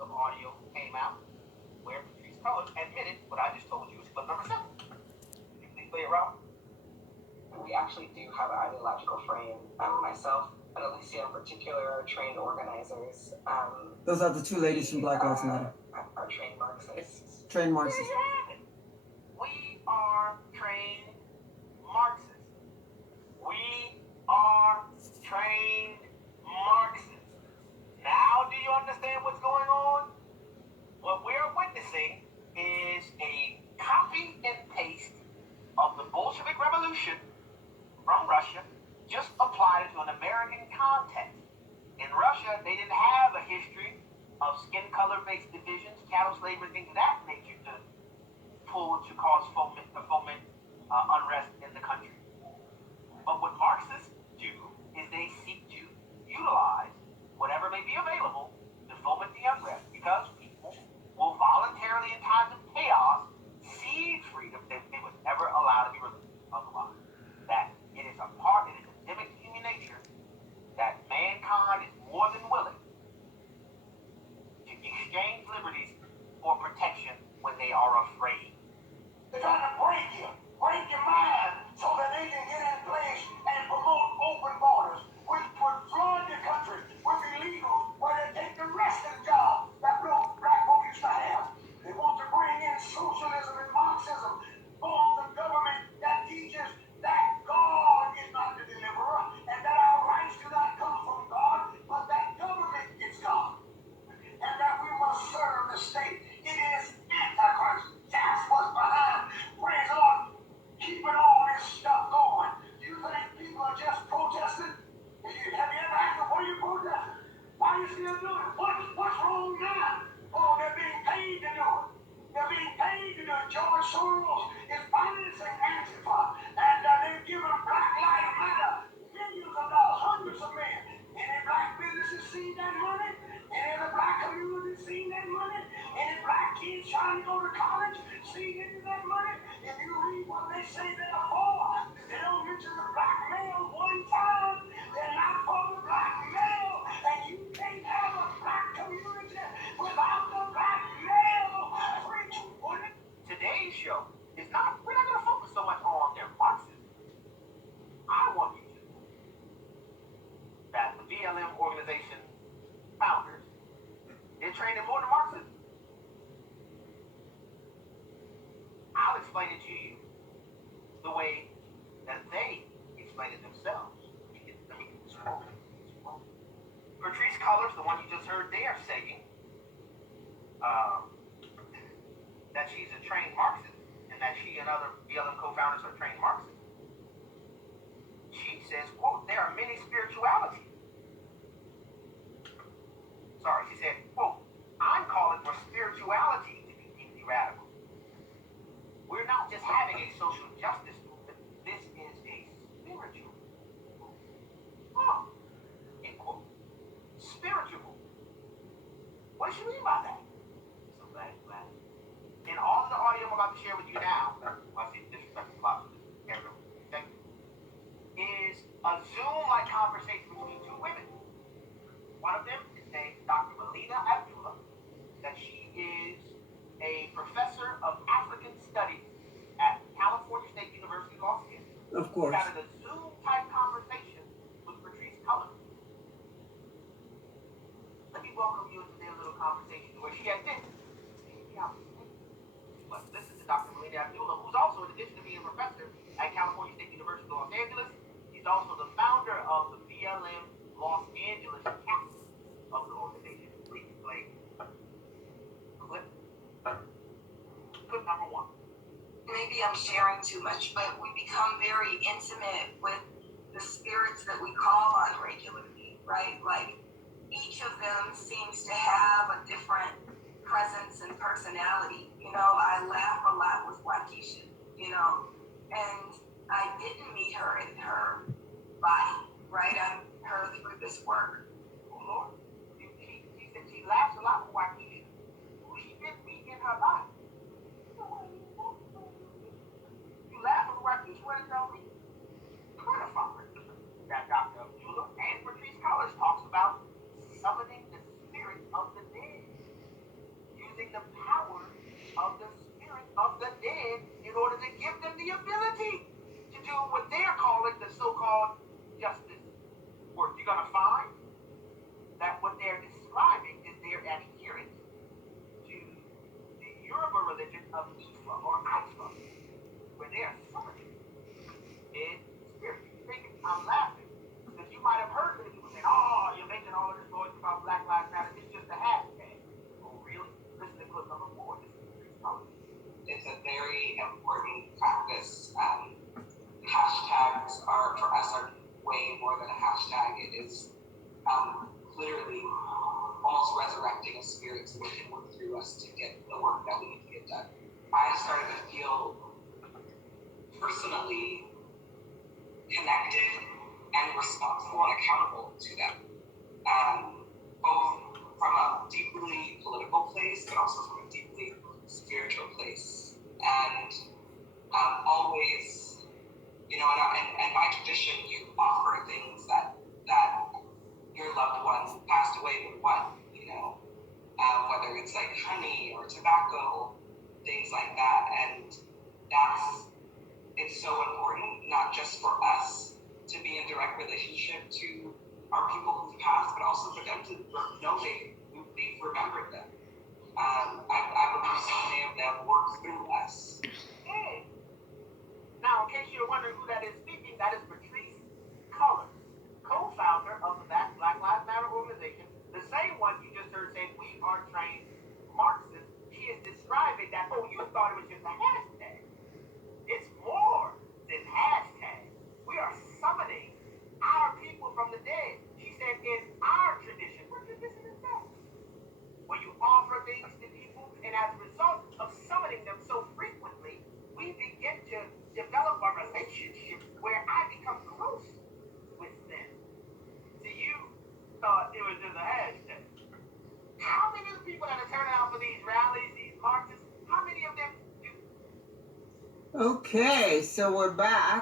of audio came out where Patrice Cullors admitted what I just told you is clip number 7. Can you please play it, Rob? We actually do have an ideological frame. Myself and Alicia in particular are trained organizers. Those are the two ladies from Black Lives Matter. Are trained Marxists. Trained Marxists. We are trained Marxists. We are trained Marxists. Now do you understand what's going on? What we're witnessing is a copy and paste of the Bolshevik Revolution from Russia, just applied it to an American context. In Russia, they didn't have a history of skin color-based divisions, chattel slavery, things of that nature to pull to cause foment unrest in the country. But what Marxists do is they seek to utilize whatever may be available to foment the unrest, because people will voluntarily, in times of chaos, cede freedom that they was never allowed to be released otherwise. That it is endemic to human nature that mankind is more than willing to exchange liberties for protection when they are afraid. They're trying to break your mind, so that they can get in place and promote open borders, which would flood the country, would be legal, where they take the rest of the job that black folk used to have. They want to bring in socialism and Marxism, forms of government that teaches that God is not the deliverer, and that our rights do not come from God, but that government is God, and that we must serve the state. It is Antichrist. That's what's behind, praise the Lord, keeping all this stuff going. You think people are just protesting? Have you ever asked them, what are you protesting? Why are you still doing it? What's wrong now? Oh, they're being paid to do it. They're being paid to do it. George Soros is financing Antifa, and they've given Black Lives Matter millions of dollars, hundreds of millions. Any black businesses seen that money? Any of the black community seen that money? Any black kids trying to go to college seen into that money? If you read what they say they're for, they don't mention the black male one time. They're not for the black male, and you can't have a black community without the black male. Today's show is not, we're not going to focus so much on their Marxism. I want you to know that the BLM organization founders, they're trained in more than Marxism. I'll explain it to you the way that they explain it themselves. Let me get this quote. Patrice Cullors, the one you just heard, they are saying that she's a trained Marxist, and that she and other BLM co-founders are trained Marxists. She says, quote, there are many spiritualities. She said, quote, I'm calling for spirituality to be deeply radical. We're not just having a social justice movement, this is a spiritual movement. Oh, end quote. Spiritual. What does she mean by that? So glad. In all of the audio I'm about to share with you now, I see disrespectful clock, okay, is a Zoom-like conversation between two women. One of them is named Dr. Melina Abdullah, that she is a professor of African Studies at California State University, Los Angeles. Of course. Got a Zoom-type conversation with Patrice Cullors. Let me welcome you into their little conversation where she admits. But listen to Dr. Melina Abdullah, who's also, in addition to being a professor at California State University, Los Angeles, he's also the founder of the BLM Los Angeles chapter of the organization. Please play clip number 1. Maybe I'm sharing too much, but we become very intimate with the spirits that we call on regularly, right? Like, each of them seems to have a different presence and personality. You know, I laugh a lot with Waukesha, you know, and I didn't meet her in her body, right? I met her through this work. Oh, Lord. She said she laughs a lot with Waukesha, who she didn't meet in her body. You laugh with Waukesha, what does that mean? Clarify. That Dr. Abdullah and Patrice Cullors talks about summoning the spirit of the dead. in the power of the spirit of the dead in order to give them the ability to do what they're calling the so-called justice work. You're going to find that what they're describing is their adherence to the Yoruba religion of Ifa or Ifa, where they are summoning in spirit. You think I'm laughing because you might have heard many people saying, "Oh, you're making all of this noise about Black Lives Matter. It's just a hashtag." Oh, really? Listen to clip number 4. This is Patrice Cullors. It's a very important practice. Hashtags are for us are way more than a hashtag. It is literally almost resurrecting a spirit so it can work through us to get the work that we need to get done. I started to feel personally connected and responsible and accountable to them, both from a deeply political place, but also from a deeply spiritual place. And always, and by tradition, you offer things that your loved ones passed away with what, whether it's like honey or tobacco, things like that. And it's so important, not just for us to be in direct relationship to our people who've passed, but also for them to know we've remembered them. I believe so many of them work through us. Hey. Now, in case you're wondering who that is speaking, that is Patrice Cullors, co-founder of the Black Lives Matter organization, the same one you just heard say we are trained Marxists. She is describing that, you thought it was just a hashtag. It's more than hashtag. We are summoning our people from the dead. She said in our tradition, what tradition is that? Where you offer things to people, and as a result of summoning them so frequently, we begin to develop a relationship where I become close with them. So you thought it was just a hashtag. How many of the people that are turning out for these rallies, these marches, how many of them do? Okay, so we're back.